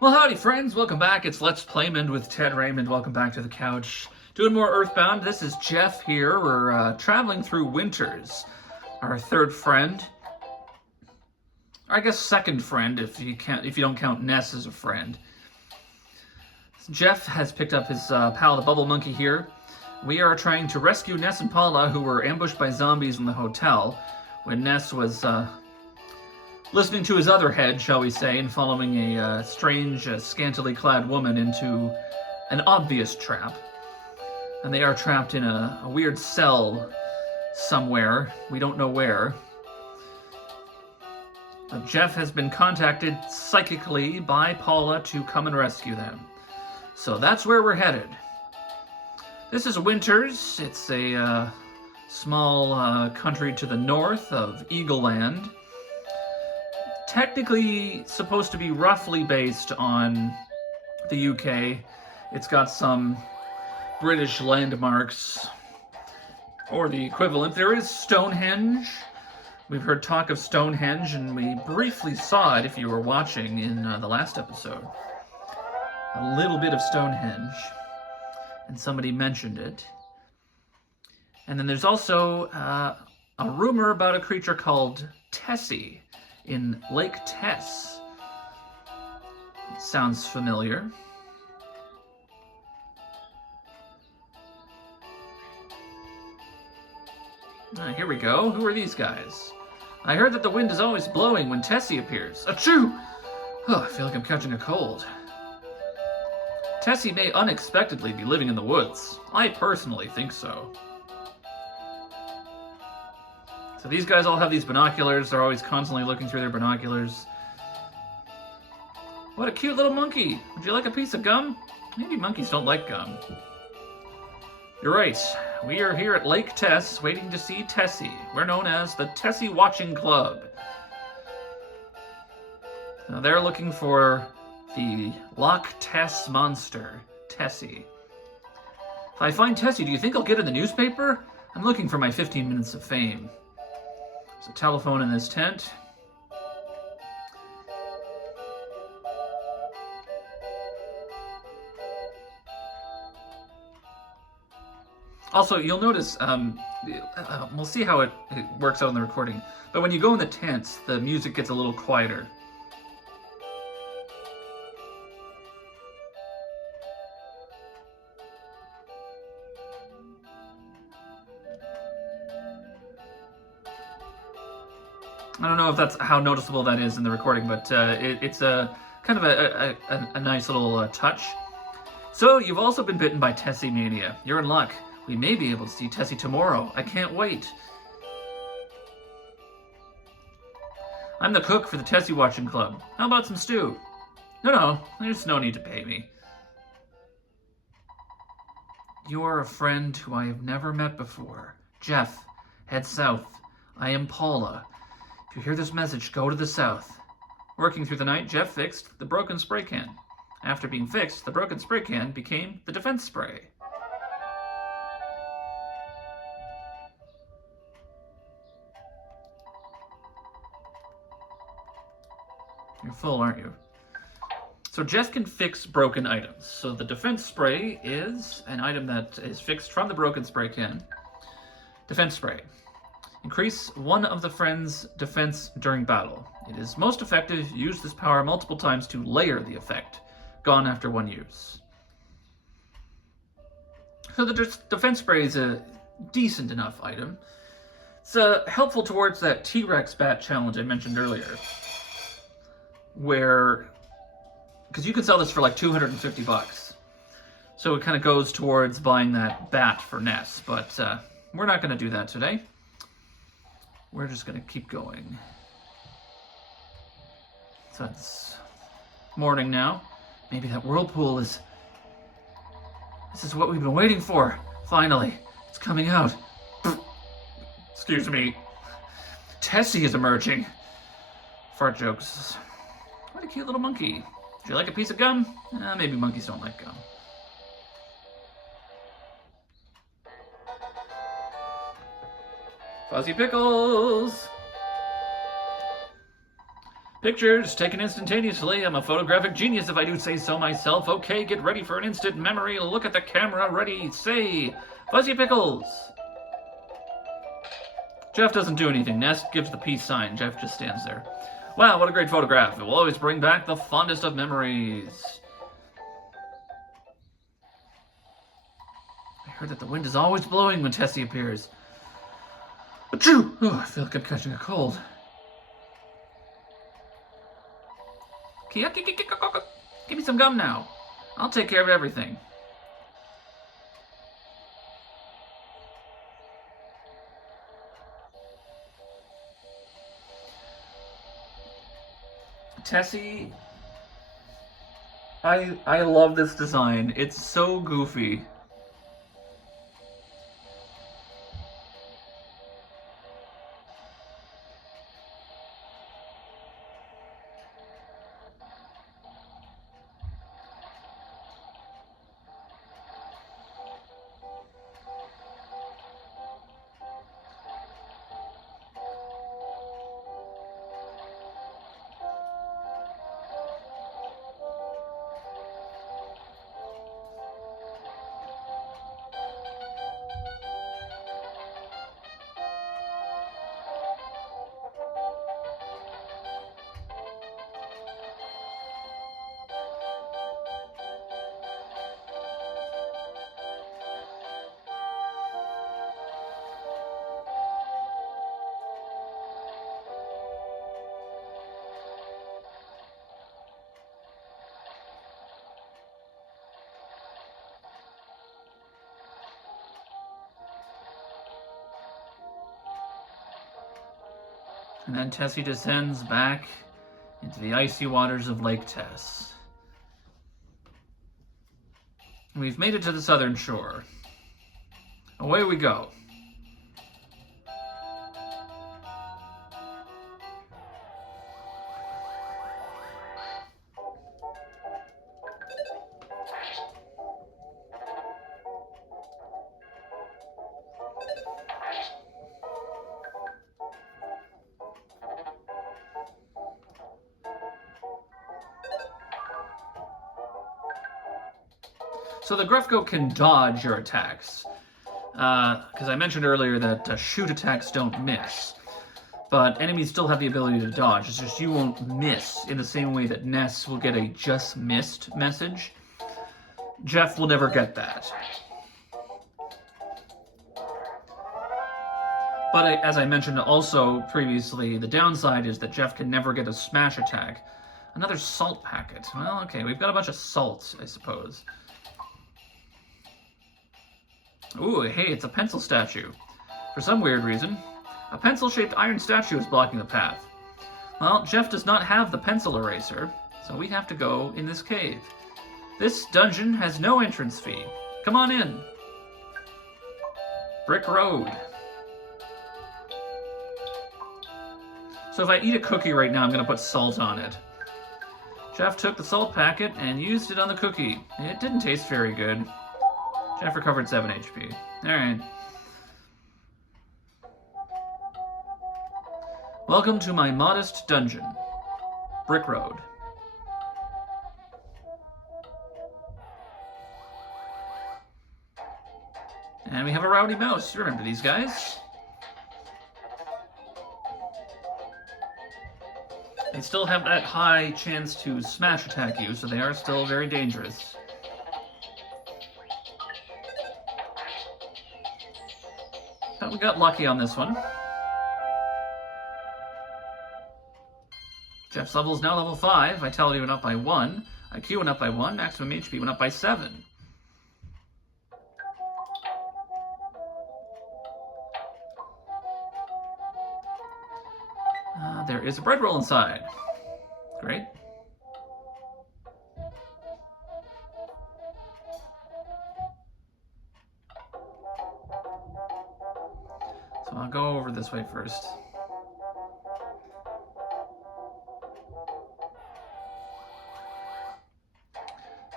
Well, howdy, friends. Welcome back. It's Let's Playmond with Ted Raymond. Welcome back to the couch. Doing more EarthBound. This is Jeff here. We're traveling through Winters, our third friend. Or I guess second friend, if you don't count Ness as a friend. Jeff has picked up his pal, the Bubble Monkey, here. We are trying to rescue Ness and Paula, who were ambushed by zombies in the hotel when Ness was listening to his other head, shall we say, and following a strange, scantily clad woman into an obvious trap. And they are trapped in a weird cell somewhere. We don't know where. But Jeff has been contacted psychically by Paula to come and rescue them. So that's where we're headed. This is Winters. It's a small country to the north of Eagle Land. Technically supposed to be roughly based on the UK. It's got some British landmarks or the equivalent. There is Stonehenge. We've heard talk of Stonehenge, and we briefly saw it if you were watching in the last episode. A little bit of Stonehenge, and somebody mentioned it. And then there's also a rumor about a creature called Tessie in Lake Tess. It sounds familiar. Here we go. Who are these guys? I heard that the wind is always blowing when Tessie appears. Achoo! Oh, I feel like I'm catching a cold. Tessie may unexpectedly be living in the woods. I personally think so. So these guys all have these binoculars. They're always constantly looking through their binoculars. What a cute little monkey. Would you like a piece of gum? Maybe monkeys don't like gum. You're right. We are here at Lake Tess waiting to see Tessie. We're known as the Tessie Watching Club. Now they're looking for the Loch Tess monster, Tessie. If I find Tessie, do you think I'll get in the newspaper? I'm looking for my 15 minutes of fame. There's a telephone in this tent. Also, you'll notice, we'll see how it works out in the recording, but when you go in the tents, the music gets a little quieter. I don't know if that's how noticeable that is in the recording, but it's a kind of a nice little touch. So, you've also been bitten by Tessie mania. You're in luck. We may be able to see Tessie tomorrow. I can't wait. I'm the cook for the Tessie Watching Club. How about some stew? No, there's no need to pay me. You are a friend who I have never met before. Jeff, head south. I am Paula. If you hear this message, go to the south. Working through the night, Jeff fixed the broken spray can. After being fixed, the broken spray can became the defense spray. You're full, aren't you? So Jeff can fix broken items. So the defense spray is an item that is fixed from the broken spray can. Defense spray. Increase one of the friend's defense during battle. It is most effective. Use this power multiple times to layer the effect. Gone after one use. So the defense spray is a decent enough item. It's helpful towards that T-Rex bat challenge I mentioned earlier. Where, because you can sell this for like $250. So it kind of goes towards buying that bat for Ness. But we're not going to do that today. We're just going to keep going. So it's morning now. Maybe that whirlpool is... This is what we've been waiting for. Finally, it's coming out. Excuse me. Tessie is emerging. Fart jokes. What a cute little monkey. Would you like a piece of gum? Maybe monkeys don't like gum. Fuzzy Pickles! Pictures taken instantaneously. I'm a photographic genius if I do say so myself. Okay, get ready for an instant memory. Look at the camera. Ready, say, Fuzzy Pickles. Jeff doesn't do anything. Ness gives the peace sign. Jeff just stands there. Wow, what a great photograph. It will always bring back the fondest of memories. I heard that the wind is always blowing when Tessie appears. Achoo! Oh, I feel like I'm catching a cold. Give me some gum now. I'll take care of everything. Tessie, I love this design. It's so goofy. And then Tessie descends back into the icy waters of Lake Tess. We've made it to the southern shore. Away we go. So the Gruffgo can dodge your attacks, because I mentioned earlier that shoot attacks don't miss, but enemies still have the ability to dodge. It's just you won't miss in the same way that Ness will get a just missed message. Jeff will never get that. But as I mentioned also previously, the downside is that Jeff can never get a smash attack. Another salt packet. Well, okay, we've got a bunch of salts, I suppose. Ooh, hey, it's a pencil statue. For some weird reason, a pencil-shaped iron statue is blocking the path. Well, Jeff does not have the pencil eraser, so we have to go in this cave. This dungeon has no entrance fee. Come on in. Brick Road. So if I eat a cookie right now, I'm going to put salt on it. Jeff took the salt packet and used it on the cookie. It didn't taste very good. Jeff recovered 7 HP. Alright. Welcome to my modest dungeon. Brick Road. And we have a rowdy mouse. You remember these guys? They still have that high chance to smash attack you, so they are still very dangerous. But we got lucky on this one. Jeff's level is now level 5. Vitality went up by 1. IQ went up by 1. Maximum HP went up by 7. There is a bread roll inside. Great. So I'll go over this way first.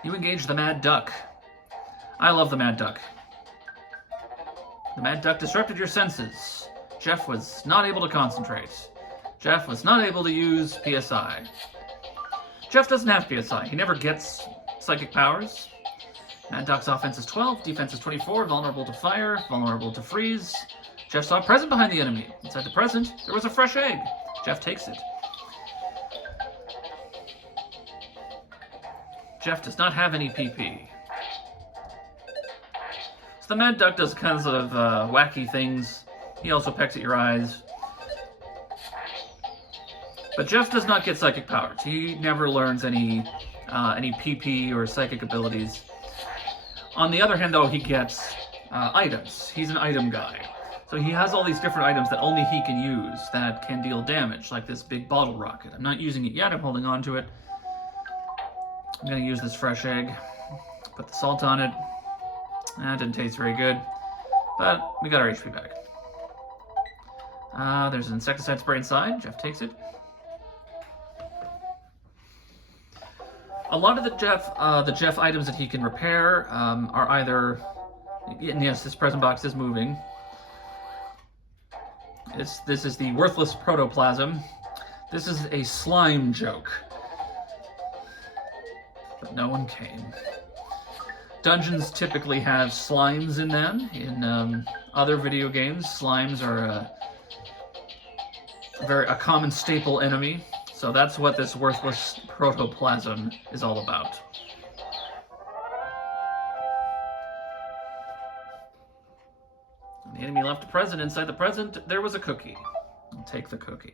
You engage the Mad Duck. I love the Mad Duck. The Mad Duck disrupted your senses. Jeff was not able to concentrate. Jeff was not able to use PSI. Jeff doesn't have PSI. He never gets psychic powers. Mad Doc's offense is 12, defense is 24, vulnerable to fire, vulnerable to freeze. Jeff saw a present behind the enemy. Inside the present, there was a fresh egg. Jeff takes it. Jeff does not have any PP. So the Mad Duck does kinds of wacky things. He also pecks at your eyes. But Jeff does not get psychic powers. He never learns any PP or psychic abilities. On the other hand, though, he gets items. He's an item guy. So he has all these different items that only he can use that can deal damage, like this big bottle rocket. I'm not using it yet. I'm holding on to it. I'm going to use this fresh egg. Put the salt on it. That didn't taste very good. But we got our HP back. There's an insecticide spray inside. Jeff takes it. A lot of the Jeff items that he can repair are either, and yes, this present box is moving. This is the worthless protoplasm. This is a slime joke. But no one came. Dungeons typically have slimes in them. In other video games, slimes are a common staple enemy. So that's what this worthless protoplasm is all about. The enemy left a present. Inside the present, there was a cookie. I'll take the cookie.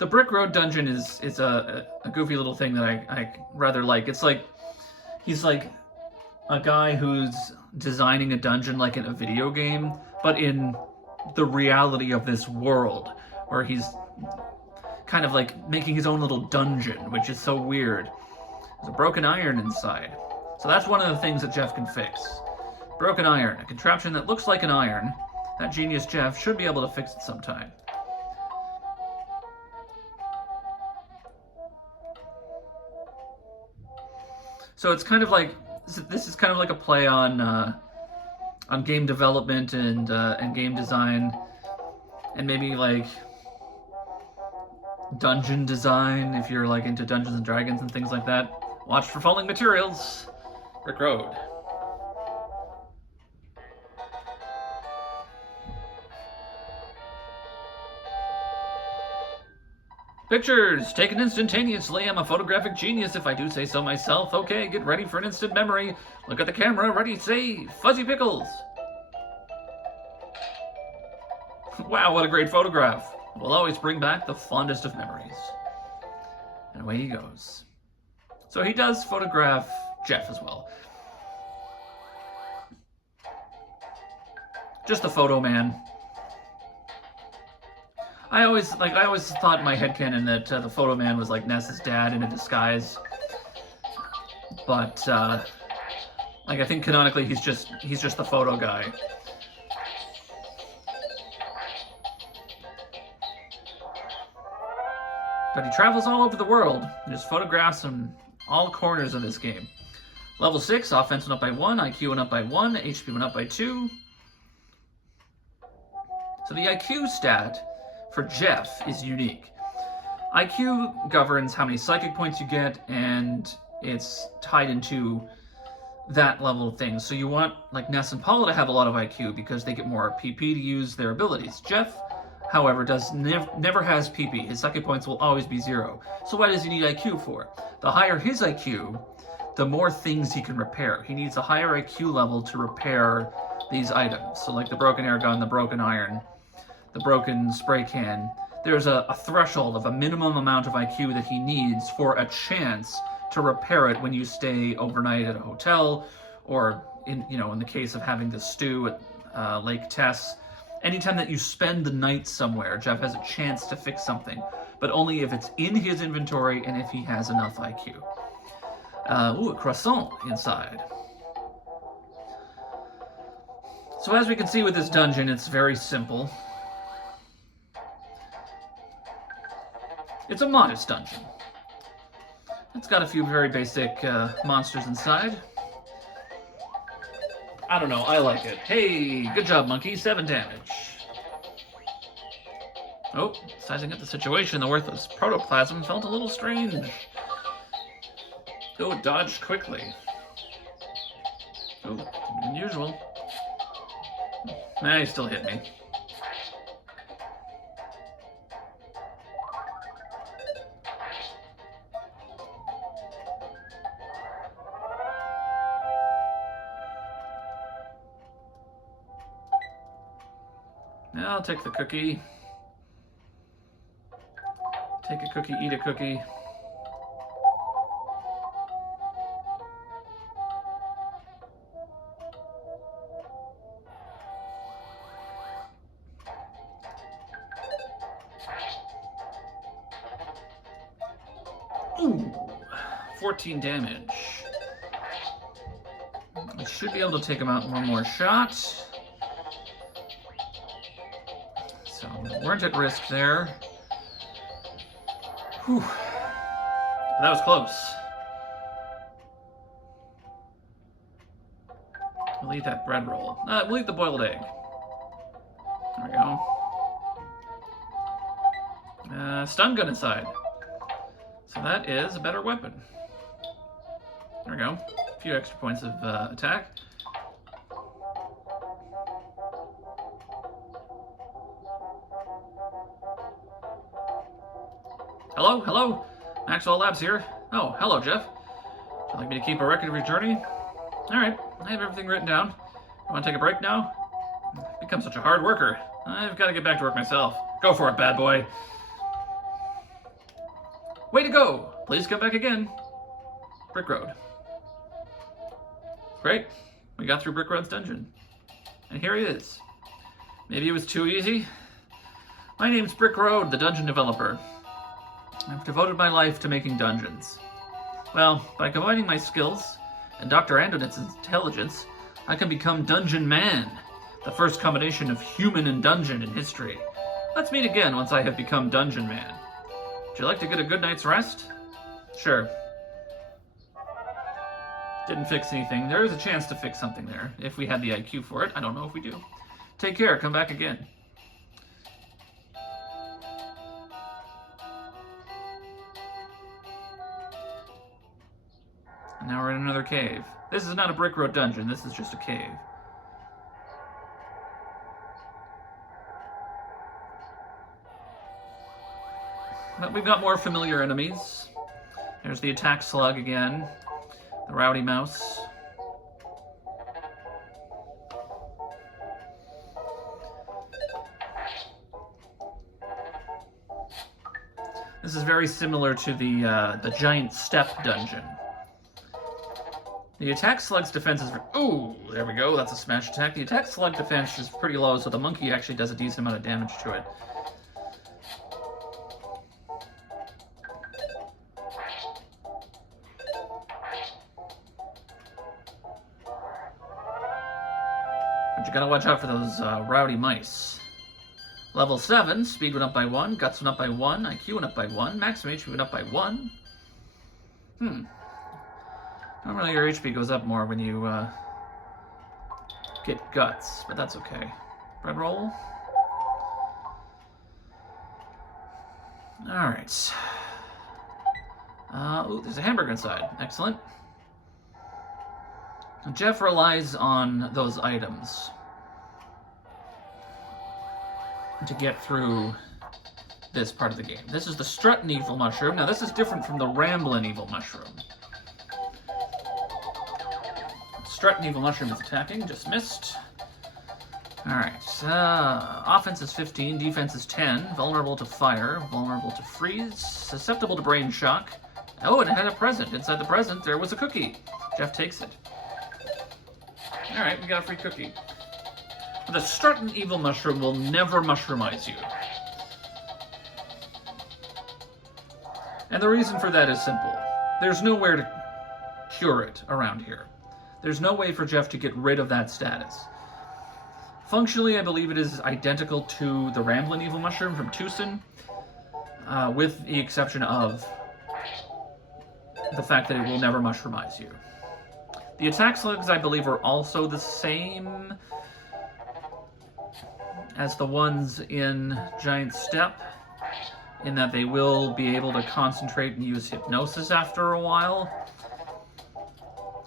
The Brick Road dungeon is a goofy little thing that I rather like. It's like, he's like a guy who's designing a dungeon like in a video game, but in the reality of this world, where he's kind of like making his own little dungeon, which is so weird. There's a broken iron inside. So that's one of the things that Jeff can fix. Broken iron, a contraption that looks like an iron. That genius Jeff should be able to fix it sometime. So it's kind of like, this is kind of like a play on game development and game design, and maybe like dungeon design if you're like into Dungeons and Dragons and things like that. Watch for falling materials. Brick Road. Pictures taken instantaneously. I'm a photographic genius if I do say so myself. Okay, get ready for an instant memory. Look at the camera, ready, say, Fuzzy Pickles. Wow, what a great photograph. Will always bring back the fondest of memories. And away he goes. So he does photograph Jeff as well. Just a photo man. I always thought in my headcanon that the photo man was like Ness's dad in a disguise. But like I think canonically he's just the photo guy. But he travels all over the world. There's photographs in all corners of this game. Level 6, offense went up by 1, IQ went up by 1, HP went up by 2. So the IQ stat for Jeff is unique. IQ governs how many psychic points you get, and it's tied into that level of things. So you want, like Ness and Paula, to have a lot of IQ because they get more PP to use their abilities. Jeff, however, never has PP. His psychic points will always be 0. So why does he need IQ for? The higher his IQ, the more things he can repair. He needs a higher IQ level to repair these items. So like the broken air gun, the broken iron, the broken spray can. There's a threshold of a minimum amount of IQ that he needs for a chance to repair it when you stay overnight at a hotel, or in the case of having the stew at Lake Tess. Anytime that you spend the night somewhere, Jeff has a chance to fix something, but only if it's in his inventory and if he has enough IQ. Ooh, a croissant inside. So as we can see with this dungeon, it's very simple. It's a modest dungeon. It's got a few very basic monsters inside. I don't know, I like it. Hey, good job, monkey. 7 damage. Oh, sizing up the situation, the worthless protoplasm felt a little strange. Oh, it dodged quickly. Oh, unusual. Nah, he still hit me. Now I'll take the cookie. Take a cookie, eat a cookie. Ooh, 14 damage. I should be able to take him out in one more shot. So, weren't at risk there. Whew. That was close. We'll eat that bread roll. We'll eat the boiled egg. There we go. Stun gun inside. So that is a better weapon. There we go. A few extra points of attack. Hello? Hello? Maxwell Labs here. Oh, hello, Jeff. Would you like me to keep a record of your journey? Alright, I have everything written down. You want to take a break now? I've become such a hard worker. I've got to get back to work myself. Go for it, bad boy. Way to go! Please come back again. Brick Road. Great. We got through Brick Road's dungeon. And here he is. Maybe it was too easy? My name's Brick Road, the dungeon developer. I've devoted my life to making dungeons. Well, by combining my skills and Dr. Andonet's intelligence, I can become Dungeon Man, the first combination of human and dungeon in history. Let's meet again once I have become Dungeon Man. Would you like to get a good night's rest? Sure. Didn't fix anything. There is a chance to fix something there, if we had the IQ for it. I don't know if we do. Take care. Come back again. And now we're in another cave. This is not a Brick Road dungeon. This is just a cave. But we've got more familiar enemies. There's the attack slug again. The rowdy mouse. This is very similar to the giant step dungeon. The attack slug's defense is... Ooh, there we go. That's a smash attack. The attack slug defense is pretty low, so the monkey actually does a decent amount of damage to it. But you gotta watch out for those rowdy mice. Level 7, speed went up by 1, guts went up by 1, IQ went up by 1, maximum HP went up by 1. Normally your HP goes up more when you get guts, but that's okay. Bread roll. Alright. Ooh, there's a hamburger inside. Excellent. Jeff relies on those items to get through this part of the game. This is the Strutting Evil Mushroom. Now, this is different from the Ramblin' Evil Mushroom. Strutting Evil Mushroom is attacking, just missed. Alright, offense is 15, defense is 10, vulnerable to fire, vulnerable to freeze, susceptible to brain shock. Oh, and it had a present. Inside the present, there was a cookie. Jeff takes it. Alright, we got a free cookie. The Strutting Evil Mushroom will never mushroomize you. And the reason for that is simple. There's nowhere to cure it around here. There's no way for Jeff to get rid of that status. Functionally, I believe it is identical to the Ramblin' Evil Mushroom from Tucson, with the exception of the fact that it will never mushroomize you. The attack slugs, I believe, are also the same as the ones in Giant Step, in that they will be able to concentrate and use hypnosis after a while.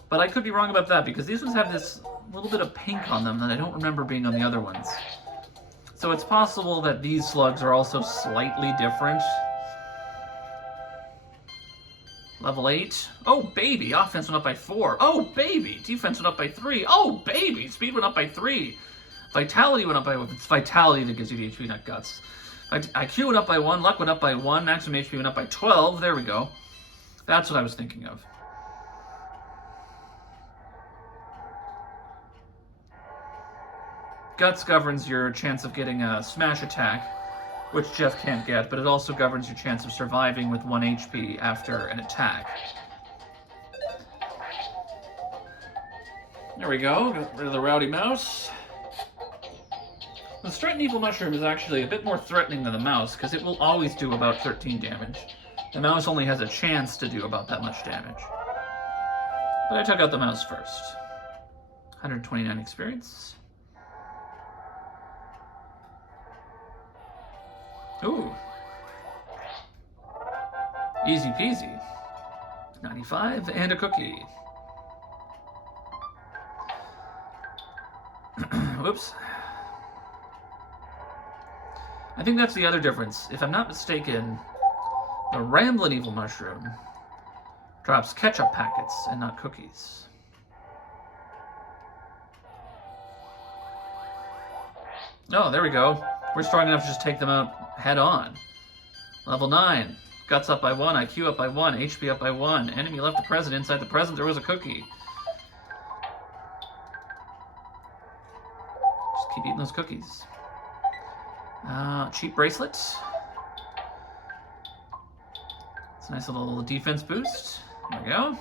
But I could be wrong about that, because these ones have this little bit of pink on them that I don't remember being on the other ones. So it's possible that these slugs are also slightly different. Level 8. Oh, baby! Offense went up by 4. Oh, baby! Defense went up by 3. Oh, baby! Speed went up by 3. Vitality went up by 1. It's Vitality that gives you the HP, not Guts. IQ went up by 1. Luck went up by 1. Maximum HP went up by 12. There we go. That's what I was thinking of. Guts governs your chance of getting a smash attack, which Jeff can't get, but it also governs your chance of surviving with 1 HP after an attack. There we go, got rid of the rowdy mouse. The Strength Evil Mushroom is actually a bit more threatening than the mouse, because it will always do about 13 damage. The mouse only has a chance to do about that much damage. But I took out the mouse first. 129 experience. Ooh. Easy peasy. 95 and a cookie. Whoops. I think that's the other difference. If I'm not mistaken, the Ramblin' Evil Mushroom drops ketchup packets and not cookies. Oh, there we go. We're strong enough to just take them out head on. Level 9. Guts up by 1, IQ up by 1, HP up by 1. Enemy left the present. Inside the present there was a cookie. Just keep eating those cookies. Cheap bracelet. It's a nice little defense boost. There we go.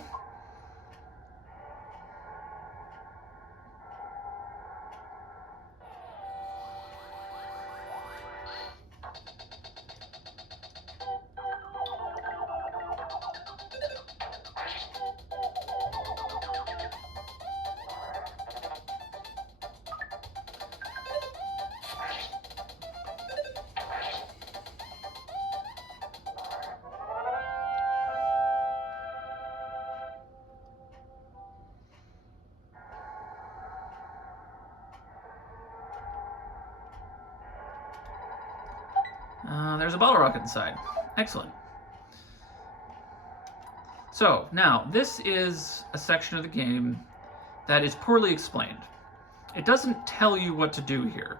There's a bottle rocket inside. Excellent. So, now, this is a section of the game that is poorly explained. It doesn't tell you what to do here.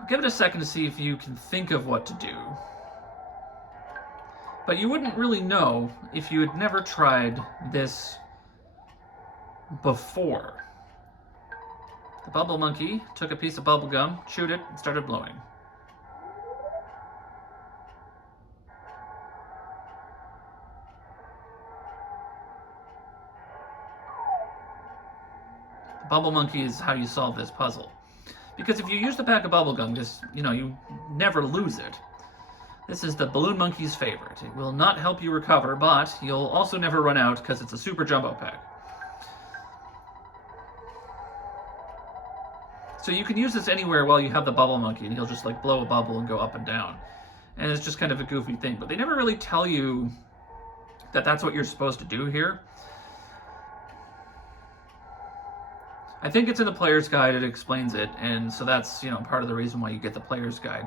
I'll give it a second to see if you can think of what to do. But you wouldn't really know if you had never tried this before. The bubble monkey took a piece of bubble gum, chewed it, and started blowing. Bubble monkey is how you solve this puzzle. Because if you use the pack of bubblegum, just, you never lose it. This is the balloon monkey's favorite. It will not help you recover, but you'll also never run out because it's a super jumbo pack. So you can use this anywhere while you have the bubble monkey, and he'll just blow a bubble and go up and down. And it's just kind of a goofy thing, but they never really tell you that that's what you're supposed to do here. I think it's in the player's guide, it explains it, and so that's, part of the reason why you get the player's guide.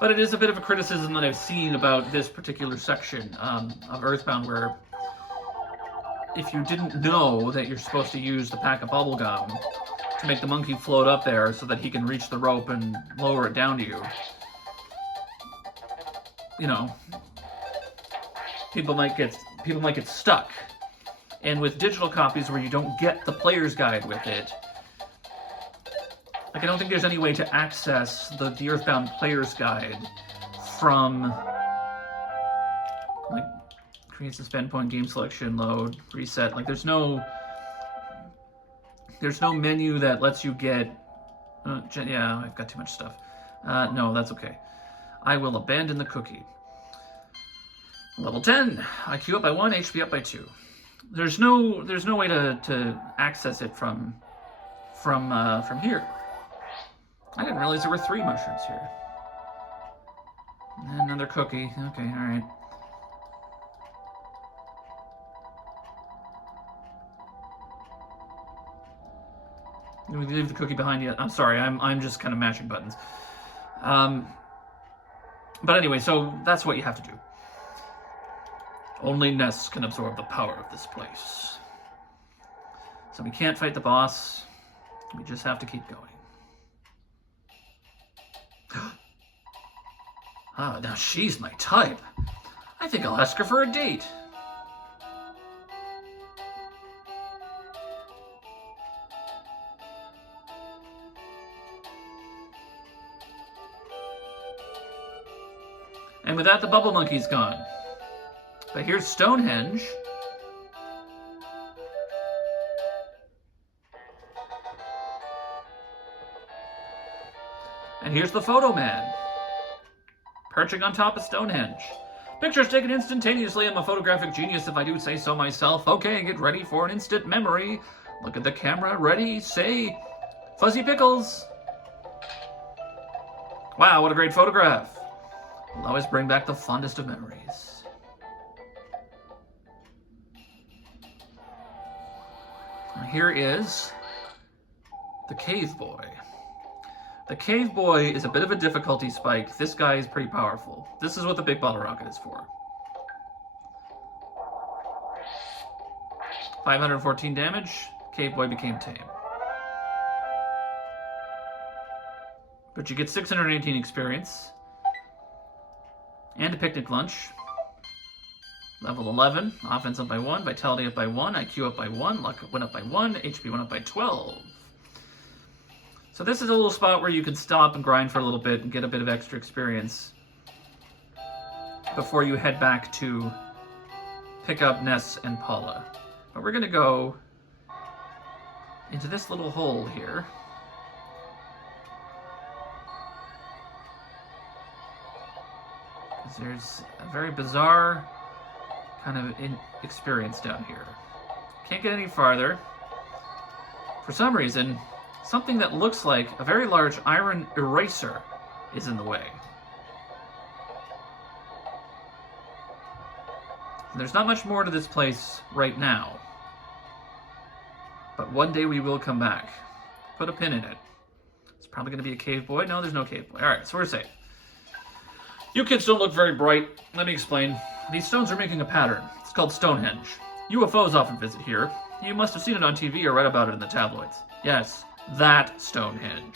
But it is a bit of a criticism that I've seen about this particular section of EarthBound, where if you didn't know that you're supposed to use the pack of bubblegum to make the monkey float up there so that he can reach the rope and lower it down to you, people might get stuck. And with digital copies where you don't get the player's guide with it, I don't think there's any way to access the EarthBound player's guide from, create suspend point, game selection, load, reset. There's no menu that lets you get, yeah, I've got too much stuff. No, that's okay. I will abandon the cookie. Level 10. IQ up by 1, HP up by 2. There's no way to access it from here. I didn't realize there were 3 mushrooms here. And another cookie. Okay, all right. We leave the cookie behind yet? I'm sorry, I'm just kind of mashing buttons. But anyway, so that's what you have to do. Only Ness can absorb the power of this place. So we can't fight the boss. We just have to keep going. Ah, now she's my type. I think I'll ask her for a date. And with that, the bubble monkey's gone. But here's Stonehenge. And here's the photo man, perching on top of Stonehenge. Pictures taken instantaneously. I'm a photographic genius if I do say so myself. Okay, get ready for an instant memory. Look at the camera. Ready, say, Fuzzy Pickles. Wow, what a great photograph. Will always bring back the fondest of memories. Here is the Cave Boy. The Cave Boy is a bit of a difficulty spike. This guy is pretty powerful. This is what the big bottle rocket is for. 514 damage. Cave Boy became tame. But you get 618 experience. And a picnic lunch. Level 11, offense up by 1, vitality up by 1, IQ up by 1, luck went up by 1, HP went up by 12. So this is a little spot where you can stop and grind for a little bit and get a bit of extra experience before you head back to pick up Ness and Paula. But we're going to go into this little hole here. Because there's a very bizarre kind of experience down here. Can't get any farther. For some reason, something that looks like a very large iron eraser is in the way. There's not much more to this place right now. But one day we will come back. Put a pin in it. It's probably going to be a cave boy. No, there's no cave boy. Alright, so we're safe. You kids don't look very bright. Let me explain. These stones are making a pattern. It's called Stonehenge. UFOs often visit here. You must have seen it on TV or read about it in the tabloids. Yes, that Stonehenge.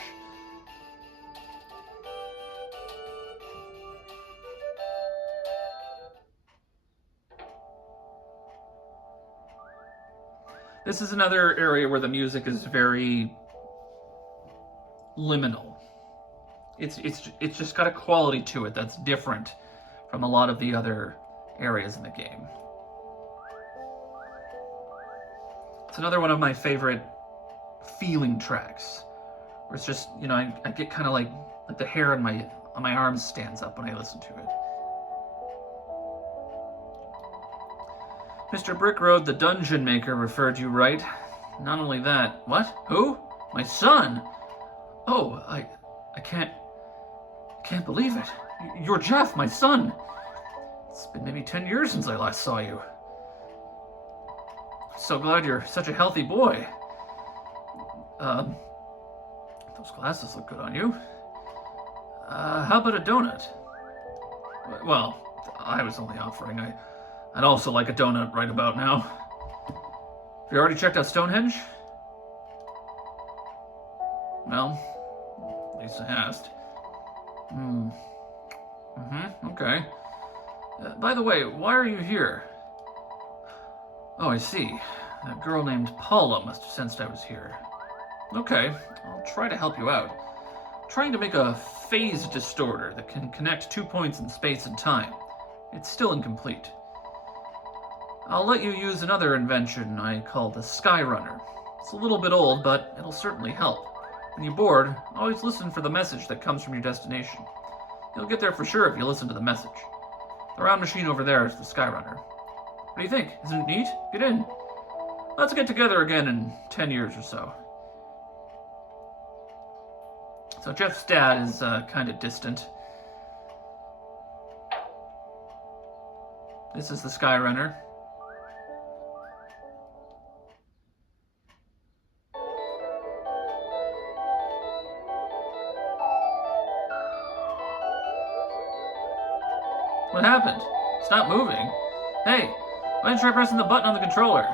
This is another area where the music is very liminal. It's just got a quality to it that's different from a lot of the other areas in the game. It's another one of my favorite feeling tracks, where it's just, you know, I get kind of like the hair on my arms stands up when I listen to it. Mr. Brickroad, the dungeon maker, referred you right. Not only that, what? Who? My son? Oh, I can't believe it. You're Jeff, my son. It's been maybe 10 years since I last saw you. So glad you're such a healthy boy. Those glasses look good on you. How about a donut? Well, I was only offering. I'd also like a donut right about now. Have you already checked out Stonehenge? Well, at least I asked. Okay. By the way, why are you here? Oh, I see. That girl named Paula must have sensed I was here. Okay, I'll try to help you out. I'm trying to make a phase distorter that can connect 2 points in space and time. It's still incomplete. I'll let you use another invention I call the Sky Runner. It's a little bit old, but it'll certainly help. When you're bored, always listen for the message that comes from your destination. You'll get there for sure if you listen to the message. The round machine over there is the Skyrunner. What do you think? Isn't it neat? Get in. Let's get together again in 10 years or so. So Jeff's dad is kind of distant. This is the Skyrunner. What happened? It's not moving. Hey, why didn't you try pressing the button on the controller?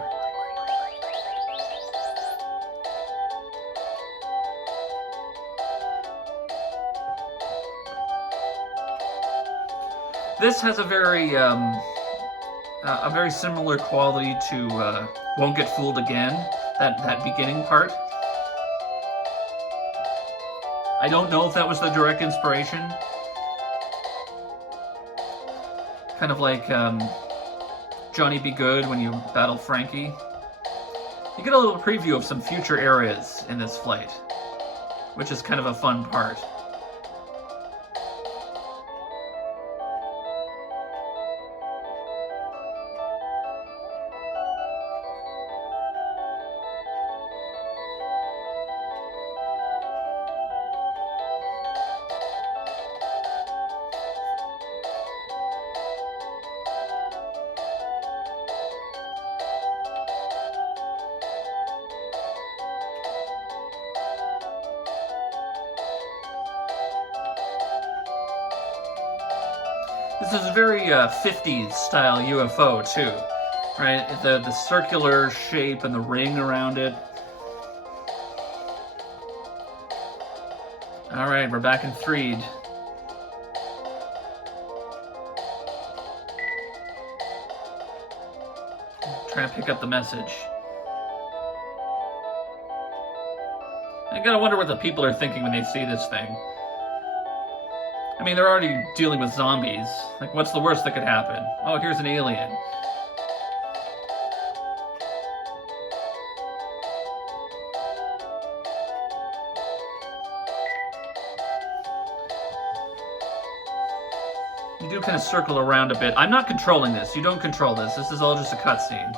This has a very similar quality to Won't Get Fooled Again, that beginning part. I don't know if that was the direct inspiration. Kind of like Johnny Be Good when you battle Frankie. You get a little preview of some future areas in this flight, which is kind of a fun part. This is a very 50s style UFO too, right? The circular shape and the ring around it. All right, we're back in Threed. Trying to pick up the message. I gotta wonder what the people are thinking when they see this thing. I mean, they're already dealing with zombies. Like, what's the worst that could happen? Oh, here's an alien. You do kind of circle around a bit. I'm not controlling this. You don't control this. This is all just a cutscene.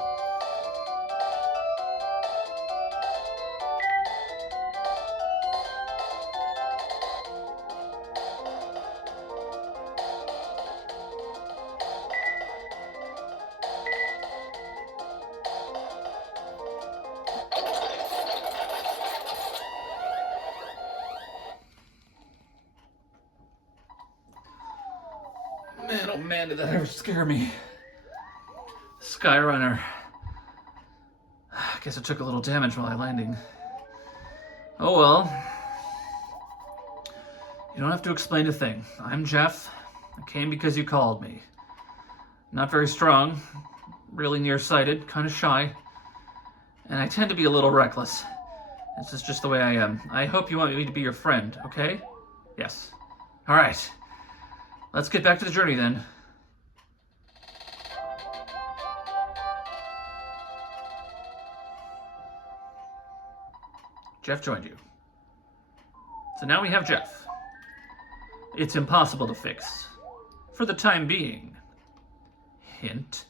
Man, oh man, did that ever scare me. Skyrunner. I guess it took a little damage while I landing. Oh well. You don't have to explain a thing. I'm Jeff. I came because you called me. Not very strong, really nearsighted, kind of shy, and I tend to be a little reckless. This is just the way I am. I hope you want me to be your friend, okay? Yes. All right. Let's get back to the journey then. Jeff joined you. So now we have Jeff. It's impossible to fix. For the time being. Hint.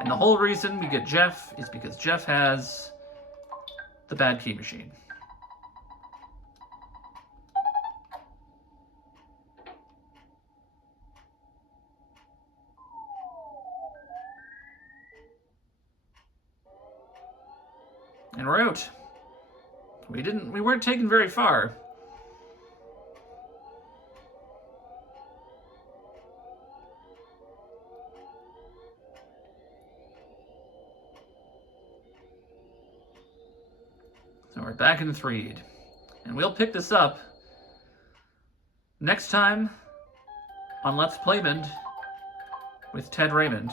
And the whole reason we get Jeff is because Jeff has the bad key machine. And we're out. We weren't taken very far. So we're back in Threed. And we'll pick this up next time on Let's Playmond with Ted Raymond.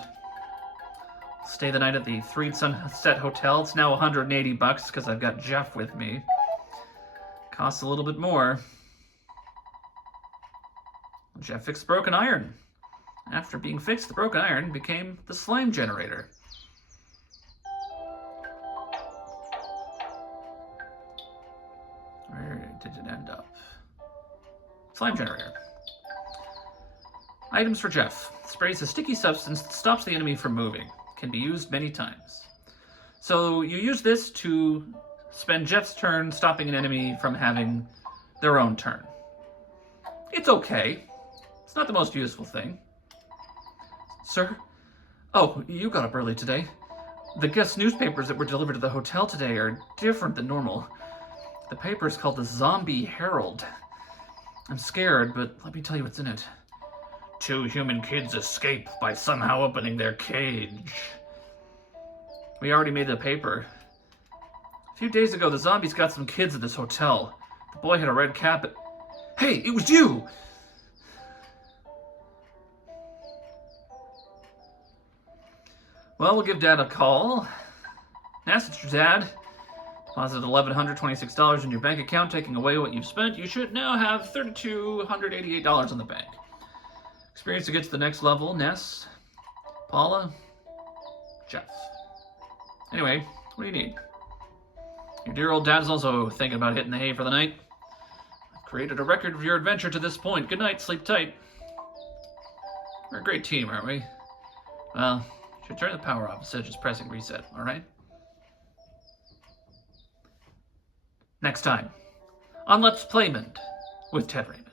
Stay the night at the Threed Sunset Hotel. It's now $180 because I've got Jeff with me. Costs a little bit more. Jeff fixed the broken iron. After being fixed, the broken iron became the slime generator. Where did it end up? Slime generator. Items for Jeff. Sprays a sticky substance that stops the enemy from moving. Can be used many times. So you use this to spend Jeff's turn stopping an enemy from having their own turn. It's okay. It's not the most useful thing. Sir? Oh, you got up early today. The guest newspapers that were delivered to the hotel today are different than normal. The paper is called the Zombie Herald. I'm scared, but let me tell you what's in it. 2 human kids escape by somehow opening their cage. We already made the paper. A few days ago, the zombies got some kids at this hotel. The boy had a red cap. Hey, it was you! Well, we'll give Dad a call. Ness, it's your dad. Deposited $1,126 in your bank account, taking away what you've spent. You should now have $3,288 in the bank. Experience to get to the next level. Ness, Paula, Jeff. Anyway, what do you need? Your dear old dad is also thinking about hitting the hay for the night. I've created a record of your adventure to this point. Good night, sleep tight. We're a great team, aren't we? Well, you should turn the power off instead of just pressing reset, alright? Next time on Let's Playmond with Ted Raymond.